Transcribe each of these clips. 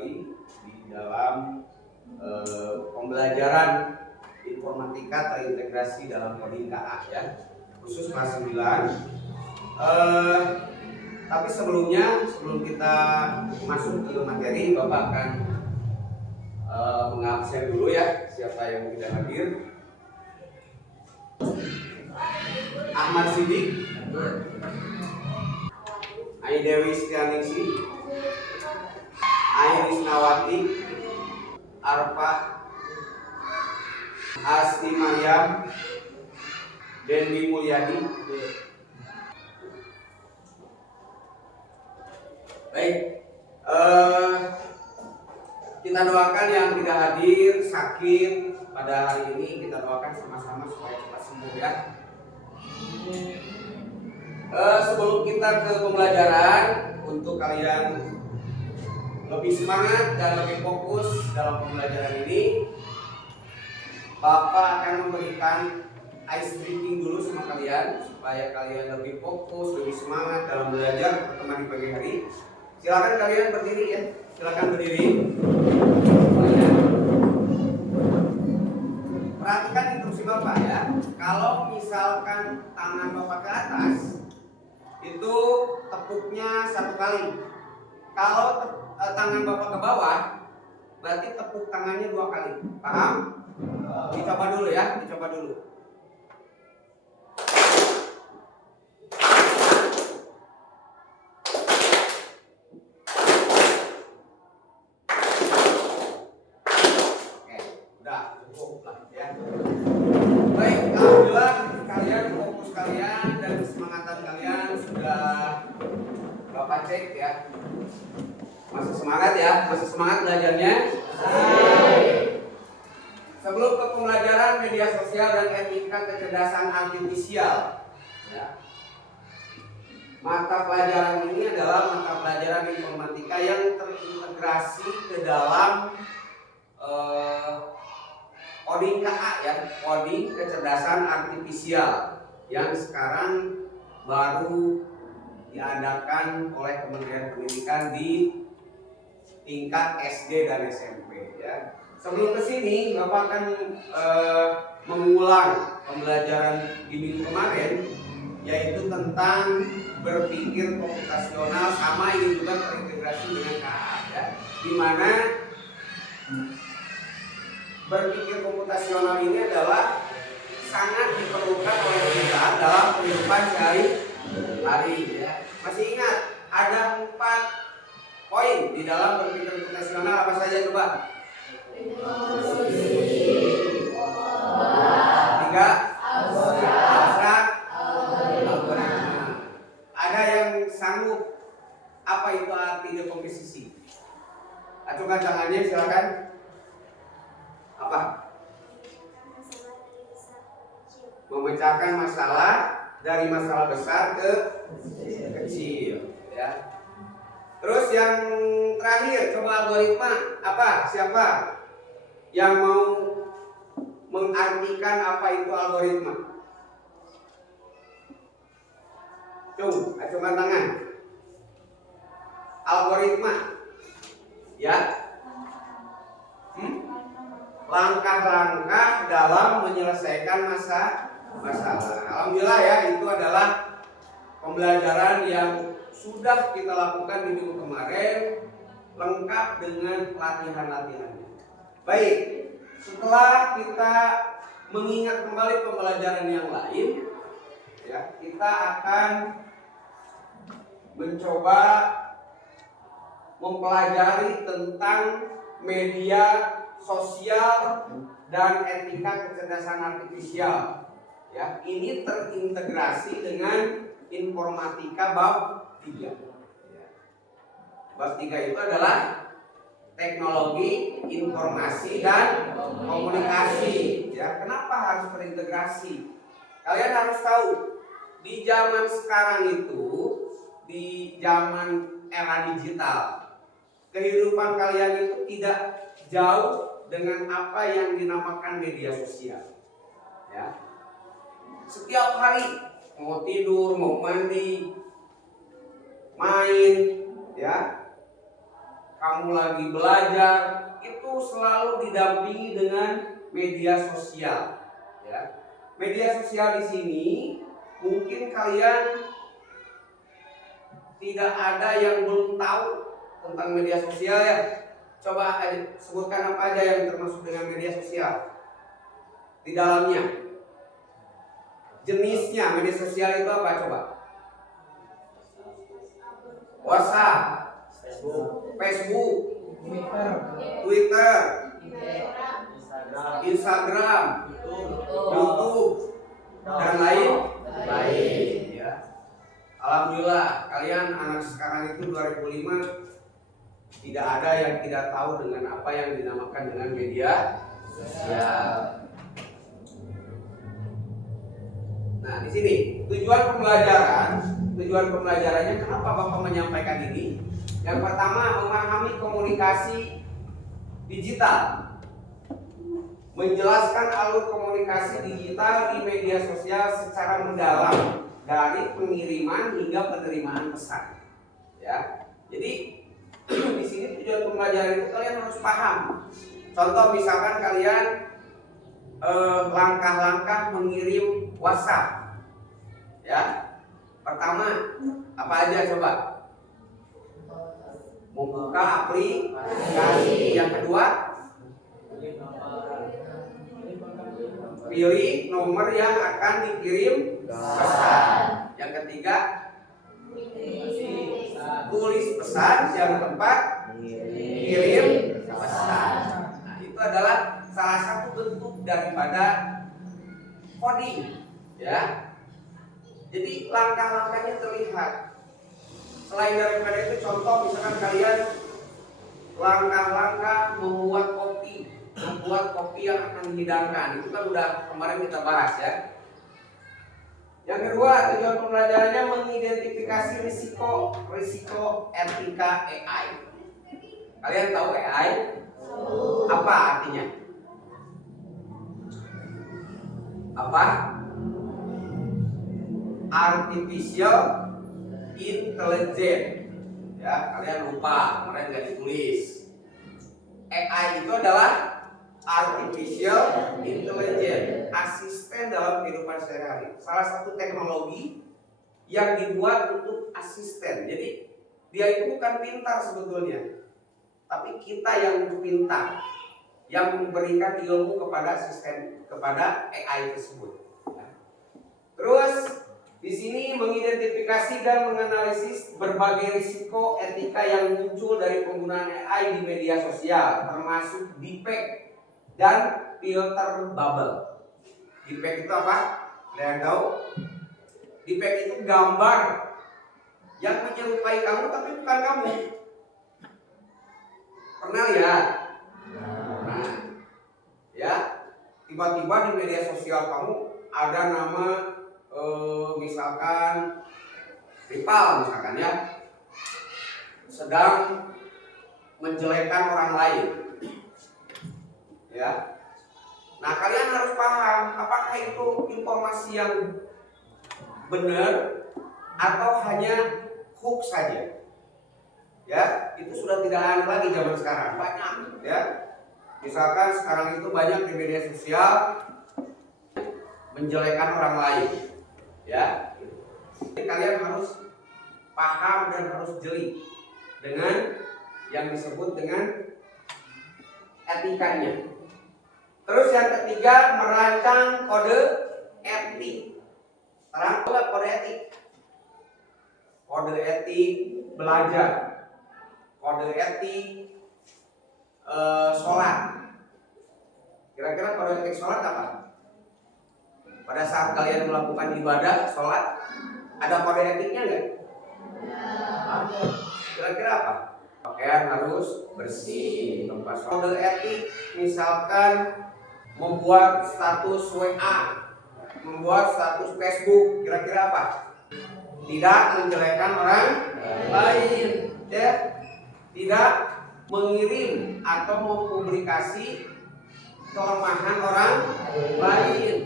kembali di dalam pembelajaran informatika terintegrasi dalam coding KA ya, khusus kelas 9. Tapi sebelum kita masuk ke materi, Bapak akan mengabsen dulu ya siapa yang tidak hadir. Ahmad Sidik, Ai Dewi Setianingsi, Ai Risnawati, Arfa, Asti Maryam, Dendi Mulyadi. Baik, kita doakan yang tidak hadir sakit pada hari ini, kita doakan sama-sama supaya cepat sembuh ya. Sebelum kita ke pembelajaran, untuk kalian lebih semangat dan lebih fokus dalam pembelajaran ini, Bapak akan memberikan ice breaking dulu sama kalian supaya kalian lebih fokus, lebih semangat dalam belajar pertemuan di pagi hari. Silakan kalian berdiri ya, silakan berdiri. Perhatikan instruksi Bapak ya. Kalau misalkan tangan Bapak ke atas, itu tepuknya 1 kali. Kalau tangan Bapak ke bawah, berarti tepuk tangannya 2 kali. Paham? Dicoba dulu ya, dicoba dulu. Oke, udah cukup lah ya. Baik, alhamdulillah kalian fokus kalian dan kesemangatan kalian sudah Bapak cek ya. Masih semangat ya? Masih semangat belajarnya? Sebelum ke pembelajaran media sosial dan etika kecerdasan artifisial ya. Mata pelajaran ini adalah mata pelajaran informatika yang terintegrasi ke dalam coding KA ya, coding kecerdasan artifisial yang sekarang baru diadakan oleh Kementerian Pendidikan di tingkat SD dan SMP ya. Sebelum ke sini, Bapak akan mengulang pembelajaran di minggu kemarin, yaitu tentang berpikir komputasional, sama ini juga terintegrasi dengan KA ya. Di mana berpikir komputasional ini adalah sangat diperlukan oleh kita dalam kehidupan sehari-hari ya. Masih ingat ada 4 poin di dalam berpikir komputasional, apa saja coba? 3 abstrak, algoritma. Ada yang sanggup apa itu arti dekomposisi? Acungkan tangannya silakan. Apa? Memecahkan masalah dari masalah besar ke kecil ya. Terus yang terakhir, coba algoritma apa? Siapa yang mau mengartikan apa itu algoritma? Acungkan tangan. Algoritma ya, langkah-langkah dalam menyelesaikan masalah. Alhamdulillah ya, itu adalah pembelajaran yang sudah kita lakukan di minggu kemarin, lengkap dengan latihan-latihannya. Baik, setelah kita mengingat kembali pembelajaran yang lain ya, kita akan mencoba mempelajari tentang media sosial dan etika kecerdasan artifisial ya. Ini terintegrasi dengan informatika bab 3 ya. Bab 3 itu adalah teknologi informasi dan komunikasi ya. Kenapa harus terintegrasi? Kalian harus tahu, di zaman sekarang itu, di zaman era digital, kehidupan kalian itu tidak jauh dengan apa yang dinamakan media sosial ya. Setiap hari mau tidur, mau mandi, main ya, kamu lagi belajar, itu selalu didampingi dengan media sosial. Ya. Media sosial di sini mungkin kalian tidak ada yang belum tahu tentang media sosial ya. Coba sebutkan apa aja yang termasuk dengan media sosial di dalamnya. Jenisnya media sosial itu apa coba? WhatsApp, Facebook, Twitter, Instagram, YouTube, dan lain. Ya. Alhamdulillah kalian anak sekarang itu 2005 tidak ada yang tidak tahu dengan apa yang dinamakan dengan media sosial. Nah, di sini tujuan pembelajarannya kenapa Bapak menyampaikan ini? Yang pertama, memahami komunikasi digital. Menjelaskan alur komunikasi digital di media sosial secara mendalam dari pengiriman hingga penerimaan pesan. Ya. Jadi di sini tujuan pembelajaran itu kalian harus paham. Contoh misalkan kalian langkah-langkah mengirim WhatsApp. Ya. Pertama, apa aja coba? Membuka aplikasi. Yang kedua, pilih nomor yang akan dikirim pesan. Yang ketiga, tulis pesan. Yang keempat, kirim pesan. Nah, itu adalah salah satu bentuk daripada coding, ya. Jadi langkah-langkahnya terlihat. Selain daripada itu, contoh misalkan kalian langkah-langkah membuat kopi yang akan dihidangkan, itu kan udah kemarin kita bahas ya. Yang kedua, tujuan pembelajarannya mengidentifikasi risiko etika AI. Kalian tahu AI? Apa artinya? Apa? Artificial Intelligence. Ya, kalian lupa, kemarin nggak ditulis. AI itu adalah Artificial Intelligence, asisten dalam kehidupan sehari-hari. Salah satu teknologi yang dibuat untuk asisten. Jadi dia itu bukan pintar sebetulnya, tapi kita yang pintar, yang memberikan ilmu kepada AI tersebut. Terus di sini mengidentifikasi dan menganalisis berbagai risiko etika yang muncul dari penggunaan AI di media sosial, termasuk deepfake dan filter bubble. Deepfake itu apa? Kalian tahu? Deepfake itu gambar yang menyerupai kamu tapi bukan kamu. Pernah lihat? Nah, ya, tiba-tiba di media sosial kamu ada nama misalkan rival misalkan ya, sedang menjelekkan orang lain. Ya. Nah, kalian harus paham apakah itu informasi yang benar atau hanya hoax saja. Ya, itu sudah tidak ada lagi zaman sekarang, banyak ya. Misalkan sekarang itu banyak di media sosial menjelekkan orang lain. Ya. Jadi kalian harus paham dan harus jeli dengan yang disebut dengan etikanya. Terus yang ketiga, merancang kode etik. Terang kode etik. Kode etik belajar. Kode etik sholat. Kira-kira kode etik sholat apa? Pada saat kalian melakukan ibadah sholat, ada kode etiknya nggak? Kira-kira apa? Pakaian harus bersih, tempat kode etik misalkan membuat status WA, membuat status Facebook, kira-kira apa? Tidak menjelekkan orang lain, ya. Tidak mengirim atau mempublikasi kelemahan orang lain.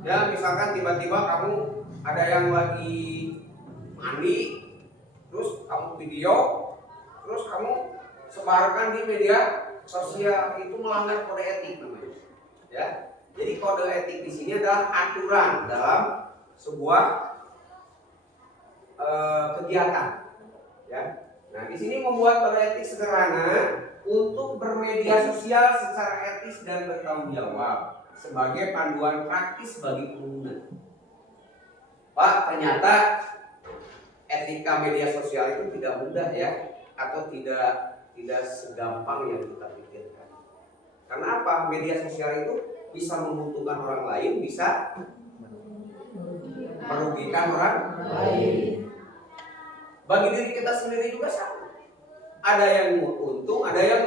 Ya, misalkan tiba-tiba kamu ada yang lagi mandi, terus kamu video, terus kamu sebarkan di media sosial itu melanggar kode etik namanya. Ya. Jadi kode etik di sini adalah aturan dalam sebuah kegiatan. Ya. Nah, di sini membuat kode etik sederhana untuk bermedia sosial secara etis dan bertanggung jawab sebagai panduan praktis bagi pengguna. Pak, ternyata etika media sosial itu tidak mudah ya, atau tidak segampang yang kita pikirkan. Karena apa? Media sosial itu bisa menguntungkan orang lain, bisa merugikan orang lain. Bagi diri kita sendiri juga sama. Ada yang untung, ada yang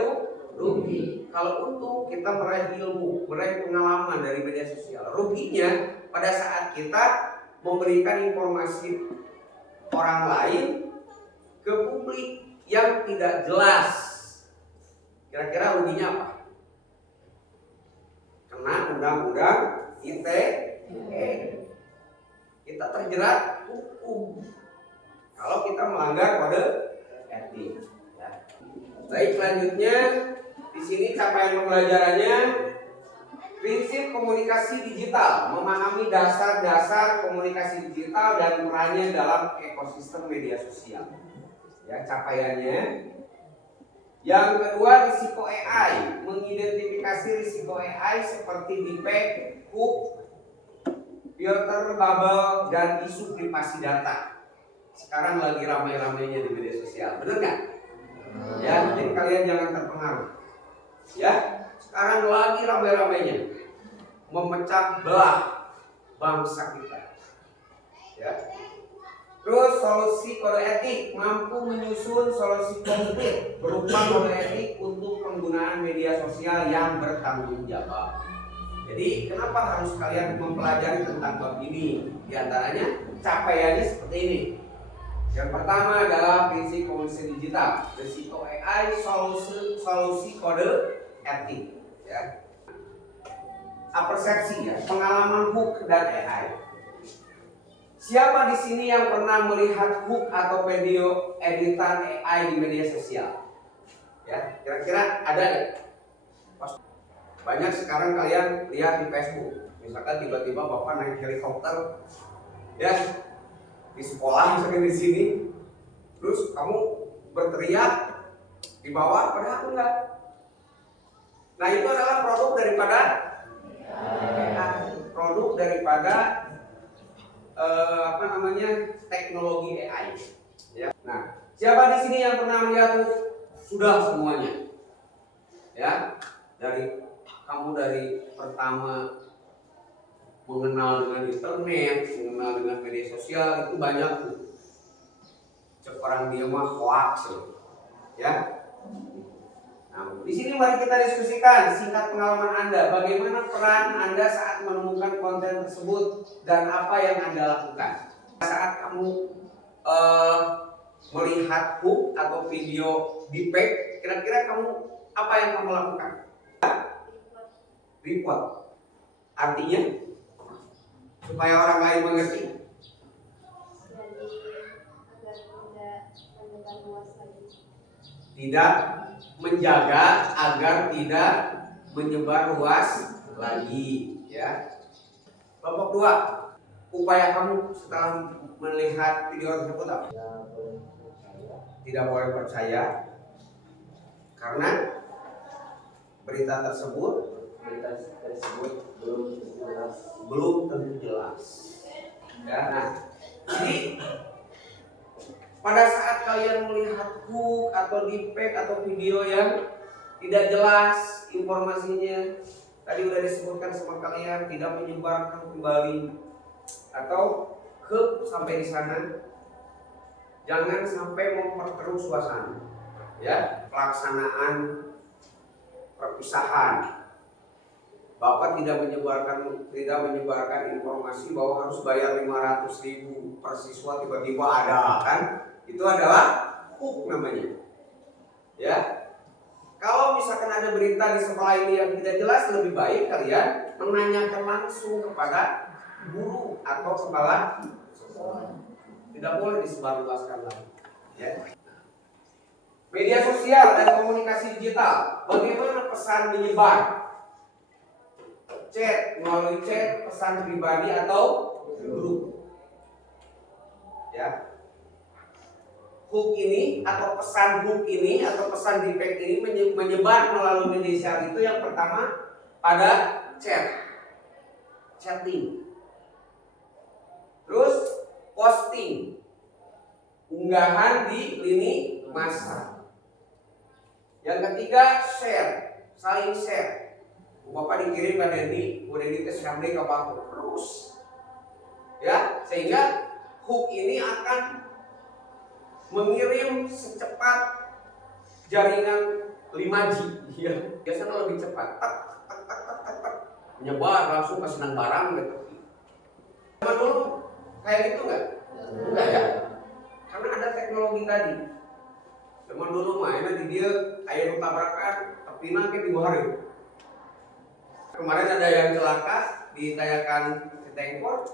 rugi. Kalau untung kita meraih ilmu, meraih pengalaman dari media sosial. Ruginya pada saat kita memberikan informasi orang lain ke publik yang tidak jelas. Kira-kira ruginya apa? Kena undang-undang ITE. Kita terjerat hukum kalau kita melanggar kode etik. Ya. Baik, selanjutnya di sini capaian pembelajarannya prinsip komunikasi digital, memahami dasar-dasar komunikasi digital dan perannya dalam ekosistem media sosial. Ya, capaiannya. Yang kedua, risiko AI, mengidentifikasi risiko AI seperti deepfake, hook, filter bubble, dan isu privasi data. Sekarang lagi ramai-ramainya di media sosial, benar nggak? Ya, jadi kalian jangan terpengaruh. Ya, sekarang lagi ramai-ramainya memecah belah bangsa kita. Ya. Terus solusi kode etik, mampu menyusun solusi konkret berupa kode etik untuk penggunaan media sosial yang bertanggung jawab. Jadi kenapa harus kalian mempelajari tentang bab ini? Di antaranya capaiannya seperti ini. Yang pertama adalah prinsip komunikasi digital, risiko AI, solusi kode etik. Ya. Persepsi ya, pengalaman hook dan AI. Siapa di sini yang pernah melihat hook atau video editan AI di media sosial? Ya, kira-kira ada nggak? Banyak sekarang kalian lihat di Facebook, misalkan tiba-tiba bapak naik helikopter, ya di sekolah misalkan di sini, terus kamu berteriak di bawah, padahal enggak. Nah, itu adalah produk daripada AI, produk daripada teknologi AI. Ya. Nah, siapa di sini yang pernah melihat sudah semuanya? Ya, dari pertama mengenal dengan internet, mengenal dengan media sosial itu banyak tuh. Sekarang dia mah hoax, ya. Nah, di sini mari kita diskusikan singkat pengalaman Anda. Bagaimana peran Anda saat menemukan konten tersebut dan apa yang Anda lakukan? Saat kamu melihat hook atau video deepfake, kira-kira apa yang kamu lakukan? Report. Artinya supaya orang lain mengerti. Tidak menjaga agar tidak menyebar luas lagi, ya. Kelompok 2, upaya kamu setelah melihat video tersebut apa? Tidak boleh percaya karena berita tersebut belum tentu jelas. Ya, nah, jadi pada saat kalian melihat hook atau deepfake atau video yang tidak jelas informasinya, tadi udah disebutkan sama kalian, tidak menyebarkan kembali atau sampai di sana, jangan sampai memperkeruh suasana. Ya, pelaksanaan perpisahan. Bapak tidak menyebarkan informasi bahwa harus bayar 500.000 per siswa, tiba-tiba ada, kan? Itu adalah hook namanya. Ya. Kalau misalkan ada berita di sekolah ini yang tidak jelas, lebih baik kalian menanyakan langsung kepada guru atau kepala sekolah. Tidak boleh disebarluaskan lagi. Ya. Media sosial dan komunikasi digital. Bagaimana pesan menyebar? Chat, melalui chat, pesan pribadi atau grup. Ya. Hook ini atau pesan hook ini atau pesan defect ini menyebar melalui media sosial itu yang pertama pada chatting. Terus posting, unggahan di lini masa. Yang ketiga share, saling share. Bapak dikirim ke Dedi, Bu Dedi tes sampai ke Bapak terus. Ya, sehingga hook ini akan mengirim secepat jaringan 5G, ya. Biasanya lebih cepat, tak, menyebar langsung ke senang barang gitu. Zaman dulu kayak gitu nggak? Enggak ya, karena ada teknologi tadi. Zaman dulu mainnya di dia air tabrakan, tapi nanti di hari. Kemarin ada yang celaka ditayangkan di Tengkor,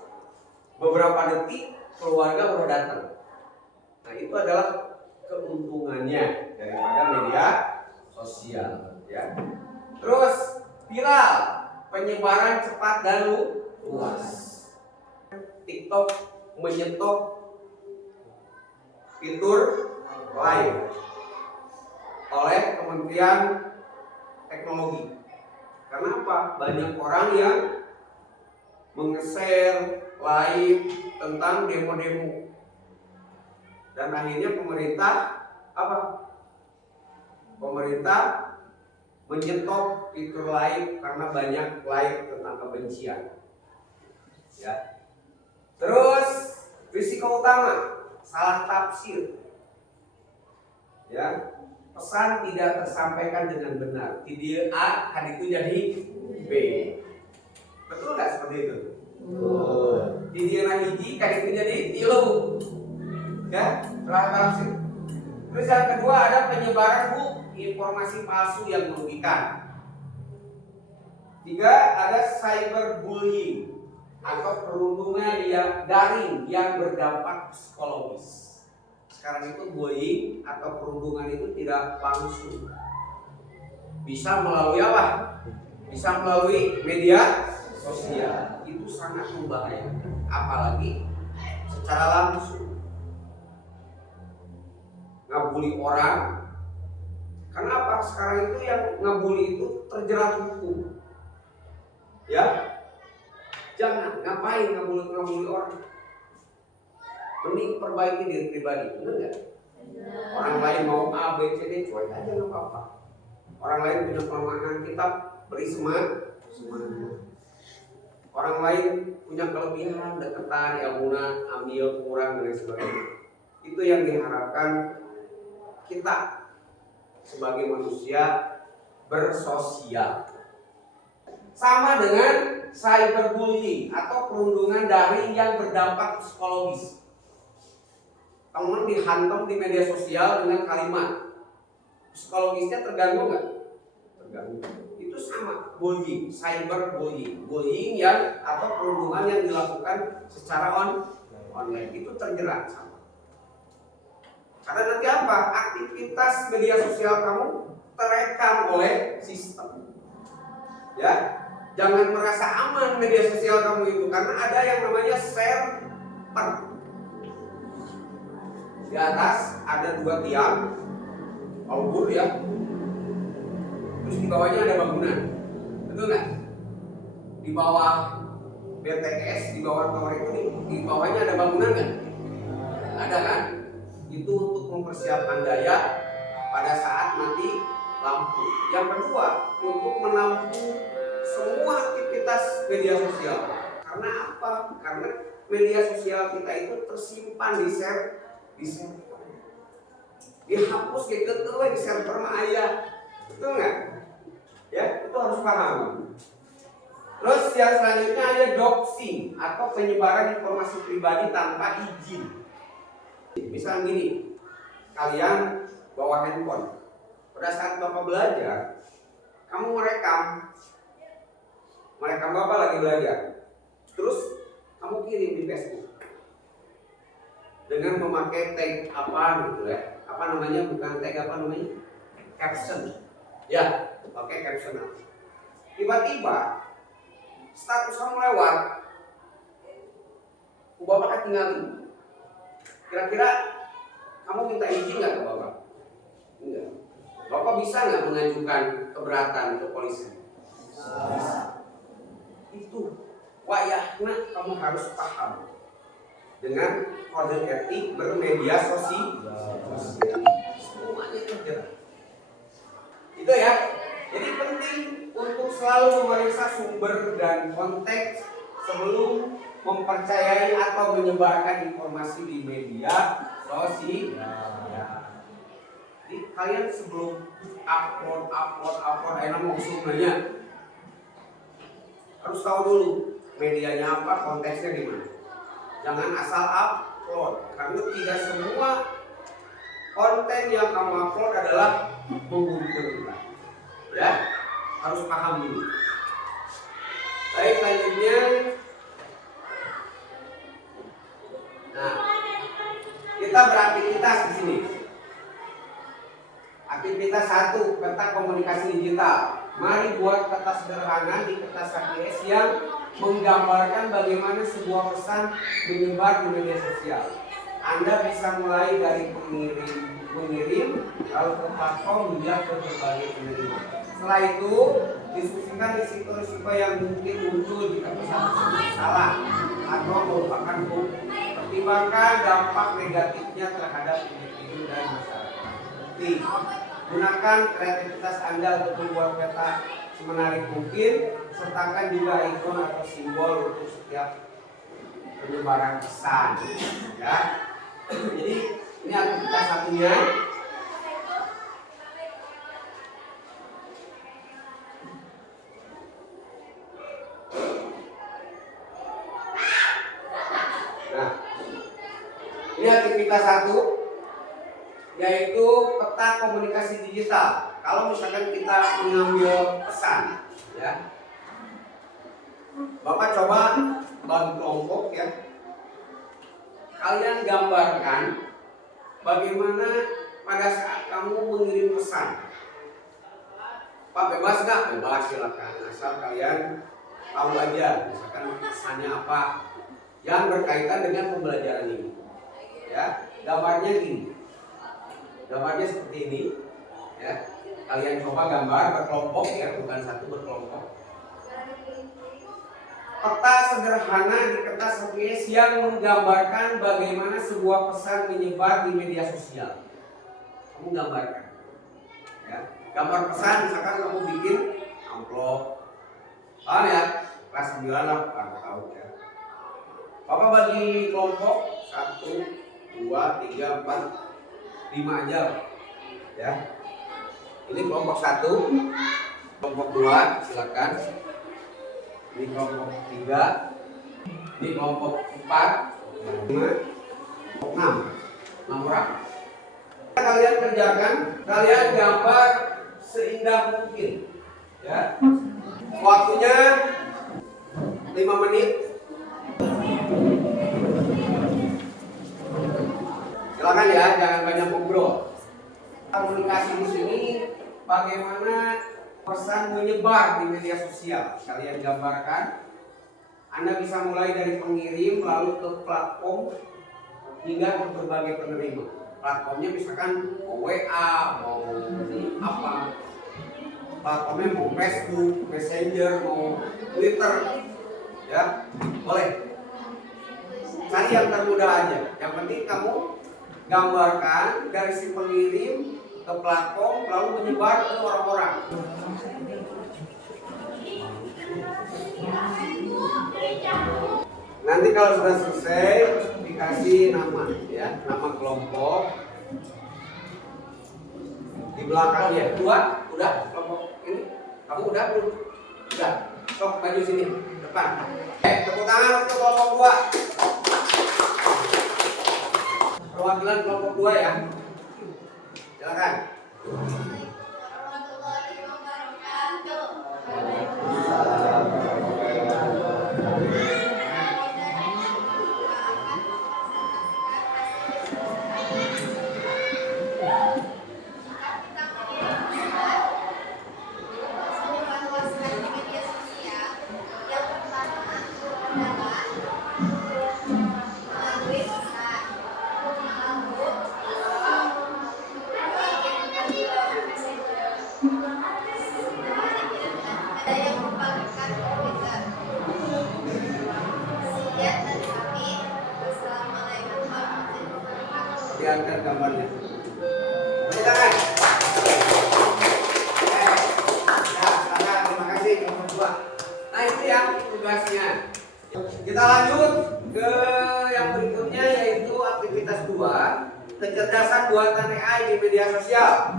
beberapa detik keluarga baru datang. Nah itu adalah keuntungannya daripada media sosial, ya. Terus viral, penyebaran cepat dan luas. TikTok menyetok fitur live oleh Kementerian Teknologi. Karena apa? Banyak orang yang menge-share live tentang demo-demo. Dan akhirnya pemerintah menyetop fitur live karena banyak live tentang kebencian. Ya. Terus risiko utama salah tafsir. Ya. Pesan tidak tersampaikan dengan benar. Video A kan itu jadi B. Betul nggak seperti itu? Video hiji kan itu jadi tilu. Ya, salah tafsir. Terus yang kedua ada penyebaran hoax, informasi palsu yang merugikan. Tiga, ada cyberbullying atau perundungan yang daring yang berdampak psikologis. Sekarang itu bullying atau perundungan itu tidak langsung. Bisa melalui apa? Bisa melalui media sosial. Itu sangat membahayakan, apalagi secara langsung. Ngabuli orang. Kenapa? Sekarang itu yang ngabuli itu terjerat hukum. Ya, jangan ngapain ngabuli orang. Mending perbaiki diri pribadi, benar nggak? Orang lain mau A, B, C, D, cuek aja nggak apa-apa. Orang lain punya kelemahan, kita beri semangat. Orang lain punya kelebihan, deketan, ilmunan, ambil, kurang dan sebagainya. Itu yang diharapkan kita sebagai manusia bersosial. Sama dengan cyberbullying atau perundungan daring yang berdampak psikologis. Teman dihantam di media sosial dengan kalimat, psikologisnya terganggu nggak? Terganggu. Itu sama bullying, cyberbullying, bullying yang atau perundungan yang dilakukan secara online itu terjerat sama. Karena nanti apa? Aktivitas media sosial kamu terekam oleh sistem. Ya, jangan merasa aman media sosial kamu itu karena ada yang namanya server. Di atas ada 2 tiang, albur ya. Terus di bawahnya ada bangunan. Betul nggak? Di bawah BTS, di bawah tower itu di bawahnya ada bangunan nggak? Ada kan? Itu untuk mempersiapkan daya pada saat mati lampu. Yang kedua, untuk menampung semua aktivitas media sosial. Karena apa? Karena media sosial kita itu tersimpan di server. Dihapus gitu di server mah ayah. Betul nggak? Ya, itu harus paham. Terus yang selanjutnya ada doxing atau penyebaran informasi pribadi tanpa izin. Misal gini, kalian bawa handphone, pada saat Bapak belajar, kamu merekam Bapak lagi belajar, terus kamu kirim di Facebook dengan memakai tag apa gitu ya, apa apa namanya, bukan tag, apa namanya, caption ya, pakai caption. Tiba-tiba status kamu lewat, Bapak ketinggalan. Kira-kira kamu minta izin nggak ke Bapak? Enggak. Bapak bisa nggak mengajukan keberatan ke polisi? Bisa. Itu wayahnya kamu harus paham dengan kode etik bermedia sosial. Semuanya terjerat. Itu ya. Jadi penting untuk selalu memeriksa sumber dan konteks sebelum mempercayai atau menyebarkan informasi di media sosial. Jadi kalian sebelum upload, enak mau semuanya harus tahu dulu medianya apa, konteksnya di mana. Jangan asal upload, karena tidak semua konten yang kamu upload adalah menguntungkan. Ya, harus paham dulu. Baik, selanjutnya. Nah, kita beraktivitas di sini. Aktivitas 1, peta komunikasi digital. Mari buat peta sederhana di kertas HPS yang menggambarkan bagaimana sebuah pesan menyebar di media sosial. Anda bisa mulai dari mengirim lalu ke platform hingga ke berbagai penerima. Setelah itu, diskusikan risiko-risiko yang mungkin muncul jika pesan tersebut salah atau merupakan hoax. Pertimbangkan dampak negatifnya terhadap individu dan masyarakat. Gunakan kreativitas Anda untuk membuat peta semenarik mungkin. Sertakan juga ikon atau simbol untuk setiap penyebaran pesan. Ya. Jadi ini aktivitas satunya. Nah, ini aktivitas 1, yaitu peta komunikasi digital. Kalau misalkan kita mengambil pesan, ya, Bapak coba bagi kelompok ya. Kalian gambarkan bagaimana pada saat kamu mengirim pesan. Pak, bebas nggak? Bebas, silakan. Asal kalian tahu aja, misalkan pesannya apa yang berkaitan dengan pembelajaran ini. Ya, gambarnya gini. Gambarnya seperti ini. Ya, kalian coba gambar berkelompok ya, bukan satu, berkelompok. Peta sederhana di kertas HPS yang menggambarkan bagaimana sebuah pesan menyebar di media sosial. Kamu gambarkan. Ya, gambar pesan, misalkan kamu bikin amplop. Paham ya? Kelas 9 lah, tahu ya. Bapak bagi kelompok 1, 2, 3, 4, 5 aja. Ya. Ini kelompok 1, kelompok 2, silakan. Ini kelompok 3, ini kelompok 4, 5, kelompok 6. 6 orang. Kalian kerjakan, kalian gambar seindah mungkin. Ya. Waktunya 5 menit. Silakan ya, jangan banyak ngobrol. Komunikasi di sini bagaimana pesan menyebar di media sosial. Kalian gambarkan. Anda bisa mulai dari pengirim lalu ke platform hingga ke berbagai penerima. Platformnya misalkan mau WA, mau apa? Platformnya mau Facebook, Messenger, mau Twitter, ya boleh. Cari yang termudah aja. Yang penting kamu gambarkan dari si pengirim ke platform lalu menyebar ke orang-orang. Nanti kalau sudah selesai dikasih nama ya, nama kelompok. Di belakangnya udah kelompok ini. Kamu udah belum? Udah. Sok maju sini depan. Tepuk tangan untuk kelompok 2. Perwakilan kelompok 2 ya. Silakan. perlihatkan gambarnya. Tepuk tangan. Ya, terima kasih kamu berdua. Nah itu ya tugasnya. Kita lanjut ke yang berikutnya yaitu aktivitas 2, kecerdasan buatan AI di media sosial.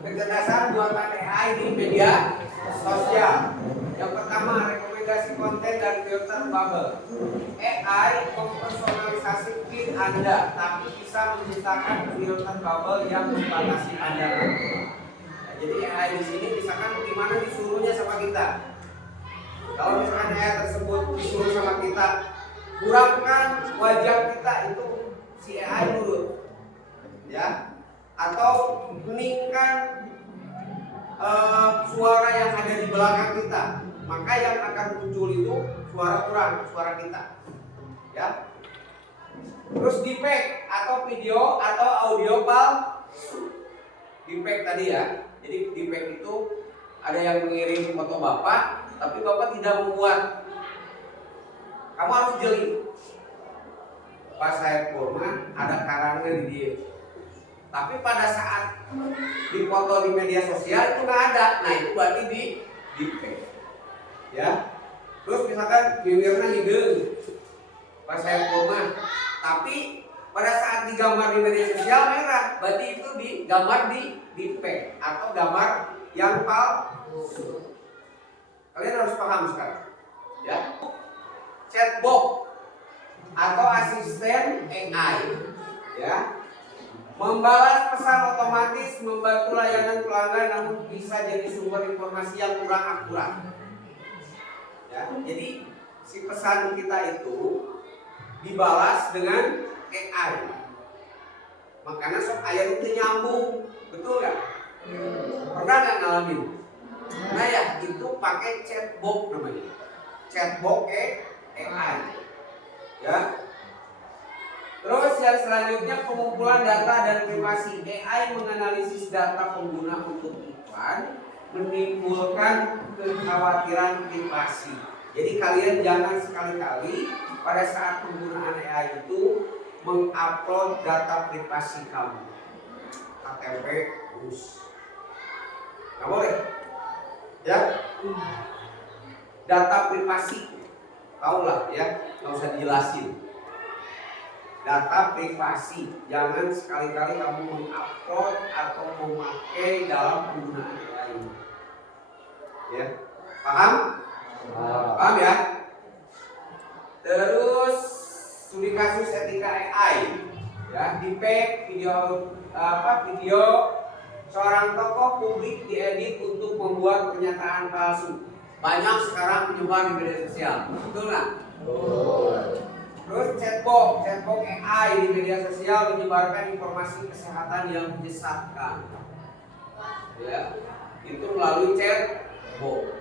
Kecerdasan buatan AI di media sosial. Yang pertama, rekomendasi konten dan filter bubble. AI mempersonalisasi feed Anda, tapi bisa menciptakan filter bubble yang membatasi Anda. Nah, jadi AI di sini misalkan gimana disuruhnya sama kita. Kalau misalkan AI tersebut disuruh sama kita, kurangkan wajah kita, itu si AI nurut, ya. Atau meningkatkan suara yang ada di belakang kita, maka yang akan muncul itu suara kurang, suara kita, ya. Terus deepfake atau video atau audio palsu. Deepfake tadi ya, jadi deepfake itu ada yang mengirim foto bapak, tapi bapak tidak membuat. Kamu harus jeli. Pas saya kurma ada karangnya di dia. Tapi pada saat dipoto di media sosial itu nggak ada. Nah itu berarti di deepfake, ya. Terus misalkan bibirnya hidung pas saya kurma, tapi pada saat digambar di media sosial merah, berarti itu digambar di deepfake atau gambar yang palsu. Kalian harus paham sekarang, ya. Chatbot atau asisten AI, ya, membalas pesan otomatis, membantu layanan pelanggan, namun bisa jadi sumber informasi yang kurang akurat. Ya, jadi si pesan kita itu dibalas dengan AI. Makanya sok ayat itu nyambung, betul nggak? Pernah nggak ngalamin? Nah ya, itu pakai chatbot namanya. Chatbot AI. Ya. Terus yang selanjutnya pengumpulan data dan privasi. AI menganalisis data pengguna untuk iklan, menimbulkan kekhawatiran privasi. Jadi kalian jangan sekali-kali pada saat penggunaan AI itu mengupload data privasi kamu. KTP, terus. Nggak boleh. Ya. Data privasi. Taulah ya, nggak usah dijelasin. Data privasi, jangan sekali-kali kamu mengupload atau memakai dalam penggunaan AI. Ya, paham? Paham ya? Terus studi kasus etika AI, ya, deepfake video seorang tokoh publik diedit untuk membuat pernyataan palsu. Banyak sekarang menyebar di media sosial, betul nggak? Terus chatbot AI di media sosial menyebarkan informasi kesehatan yang menyesatkan. Ya, itu melalui chatbot.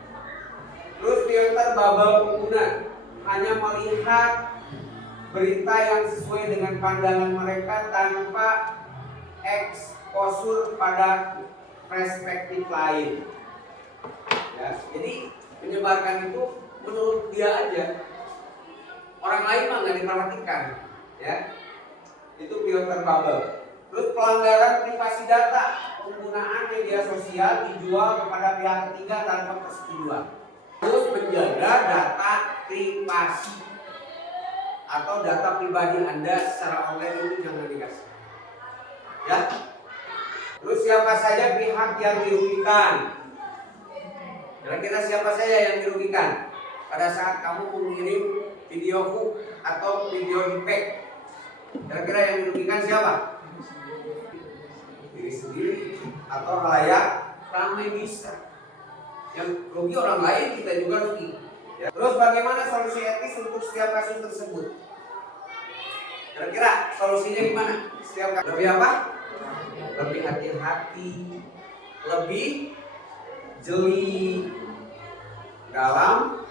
Terus filter bubble pengguna, hanya melihat berita yang sesuai dengan pandangan mereka tanpa eksposur pada perspektif lain. Ya, jadi menyebarkan itu menurut dia aja. Orang lain mah nggak diperhatikan, ya. Itu filter bubble. Terus pelanggaran privasi data, penggunaan media sosial dijual kepada pihak ketiga tanpa persetujuan. Terus menjaga data privasi atau data pribadi Anda secara online itu jangan dikasih, ya. Terus siapa saja pihak yang dirugikan? Kira-kira siapa saja yang dirugikan pada saat kamu mengirim video hook atau video deepfake? Kira-kira yang dirugikan siapa? Diri sendiri atau halayak ramai bisa. Yang rugi orang lain, kita juga rugi. Ya. Terus bagaimana solusi etis untuk setiap kasus tersebut? Kira-kira solusinya gimana? Setiap kasus lebih apa? Lebih hati-hati, lebih jeli dalam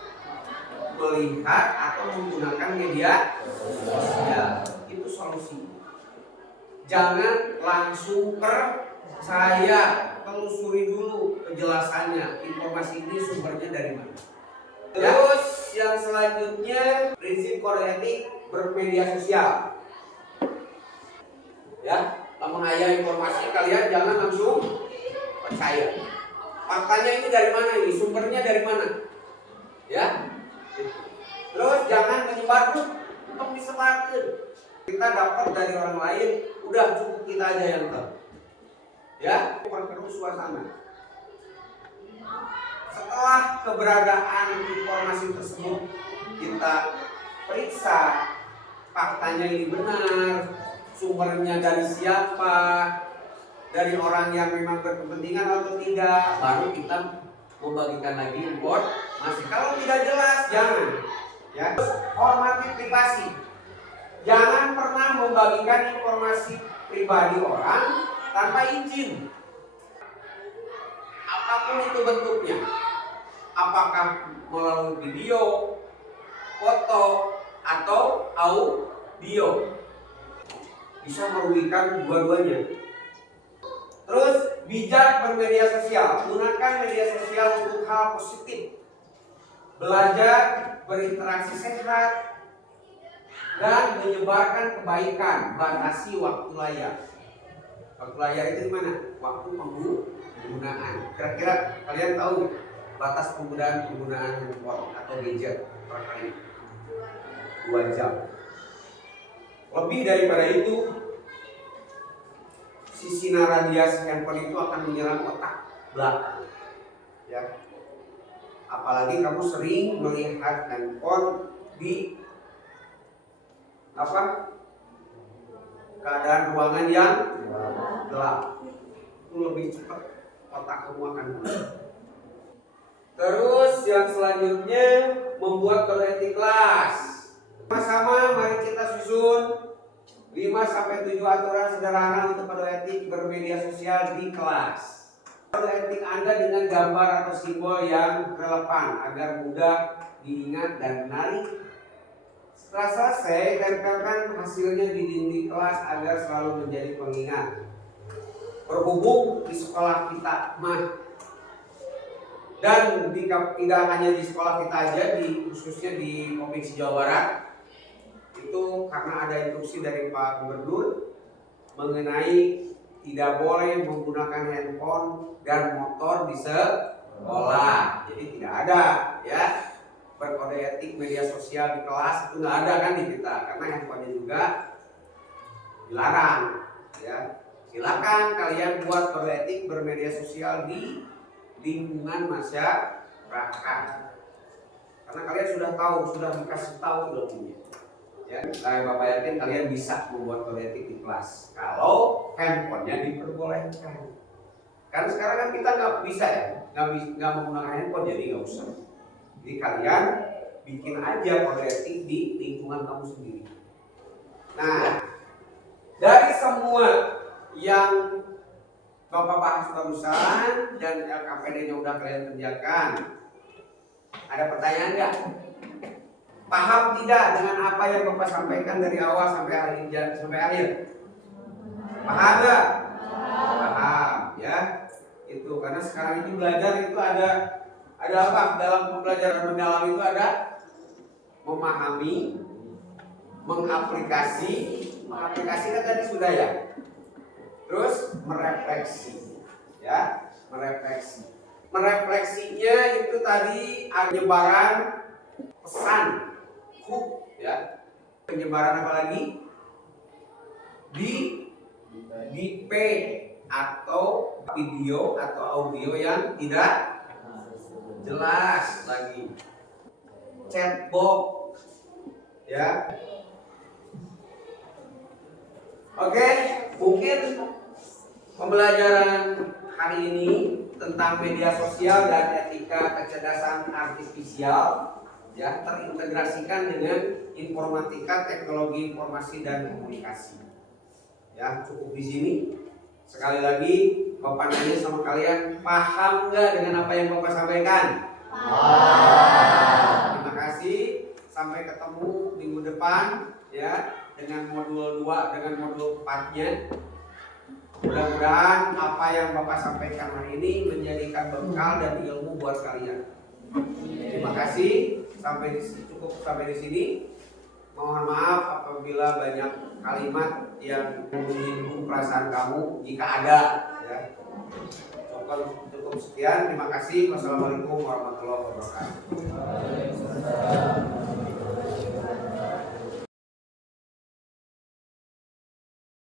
melihat atau menggunakan media sosial. Itu solusi. Jangan langsung percaya, telusuri dulu kejelasannya, informasi ini sumbernya dari mana. Terus yang selanjutnya prinsip kode etik bermedia sosial. Ya, namun ayah informasi kalian jangan langsung percaya. Faktanya ini dari mana ini? Sumbernya dari mana? Ya. Terus jangan menyebar untuk disebarkan. Kita dapat dari orang lain, udah cukup kita aja yang tahu. Ya, perkeruh suasana. Setelah keberadaan informasi tersebut kita periksa faktanya ini benar, sumbernya dari siapa, dari orang yang memang berkepentingan atau tidak, baru kita membagikan lagi informasi. Kalau tidak jelas jangan. Ya, hormati privasi. Jangan pernah membagikan informasi pribadi orang tanpa izin. Apapun itu bentuknya. Apakah melalui video, foto, atau audio. Bisa merugikan dua-duanya. Terus bijak bermedia sosial. Gunakan media sosial untuk hal positif. Belajar berinteraksi sehat dan menyebarkan kebaikan. Batasi waktu layar. Waktu layar itu di mana? Waktu penggunaan. Kira-kira kalian tahu nggak batas penggunaan handphone atau gadget per hari? 2 jam. Lebih daripada itu, sinar radiasi handphone itu akan menyerang otak belakang. Ya. Apalagi kamu sering melihat handphone di keadaan ruangan yang gelap, itu lebih cepat otak kamu akan mulai. Terus yang selanjutnya membuat kode etik kelas. Sama-sama mari kita susun 5-7 aturan sederhana untuk kode etik bermedia sosial di kelas. Kode etik Anda dengan gambar atau simbol yang relevan agar mudah diingat dan menarik. Setelah selesai, tempelkan hasilnya di dinding kelas agar selalu menjadi pengingat. Berhubung di sekolah kita dan tidak hanya di sekolah kita aja, khususnya di Provinsi Jawa Barat, itu karena ada instruksi dari Pak Gubernur mengenai tidak boleh menggunakan handphone dan motor di sekolah. Jadi tidak ada ya berkode etik media sosial di kelas, itu nggak ada kan di kita, karena handphonenya juga dilarang. Ya, silakan kalian buat kode etik bermedia sosial di lingkungan masyarakat, karena kalian sudah tahu, sudah dikasih tahu ilmunya. Ya, saya Bapak yakin kalian bisa membuat kode etik di kelas kalau handphonenya diperbolehkan. Karena sekarang kan kita nggak bisa ya, nggak menggunakan handphone, jadi nggak usah. Jadi kalian bikin aja kode etik di lingkungan kamu sendiri. Nah, dari semua yang Bapak bahas barusan dan KPD-nya udah kalian kerjakan, ada pertanyaan nggak? Paham tidak dengan apa yang Bapak sampaikan dari awal sampai akhir? Paham nggak? Paham ya. Itu karena sekarang ini belajar itu ada apa dalam pembelajaran mendalam itu ada memahami, mengaplikasi kan tadi sudah ya. Terus merefleksi, ya, merefleksi. Merefleksinya itu tadi penyebaran pesan, ya. Penyebaran apa lagi? Di P atau video atau audio yang tidak jelas lagi. Chatbox, ya. Oke, mungkin pembelajaran hari ini tentang media sosial dan etika kecerdasan artifisial ya terintegrasikan dengan informatika, teknologi informasi dan komunikasi. Ya, cukup di sini. Sekali lagi Bapak nanya sama kalian, paham nggak dengan apa yang Bapak sampaikan? Terima kasih. Sampai ketemu minggu depan ya dengan modul 2 dengan modul 4-nya. Mudah-mudahan apa yang Bapak sampaikan hari ini menjadikan bekal dan ilmu buat kalian. Terima kasih. Cukup sampai di sini. Mohon maaf apabila banyak kalimat yang menyinggung perasaan kamu, jika ada, ya. Cukup sekian, terima kasih. Wassalamualaikum warahmatullahi wabarakatuh.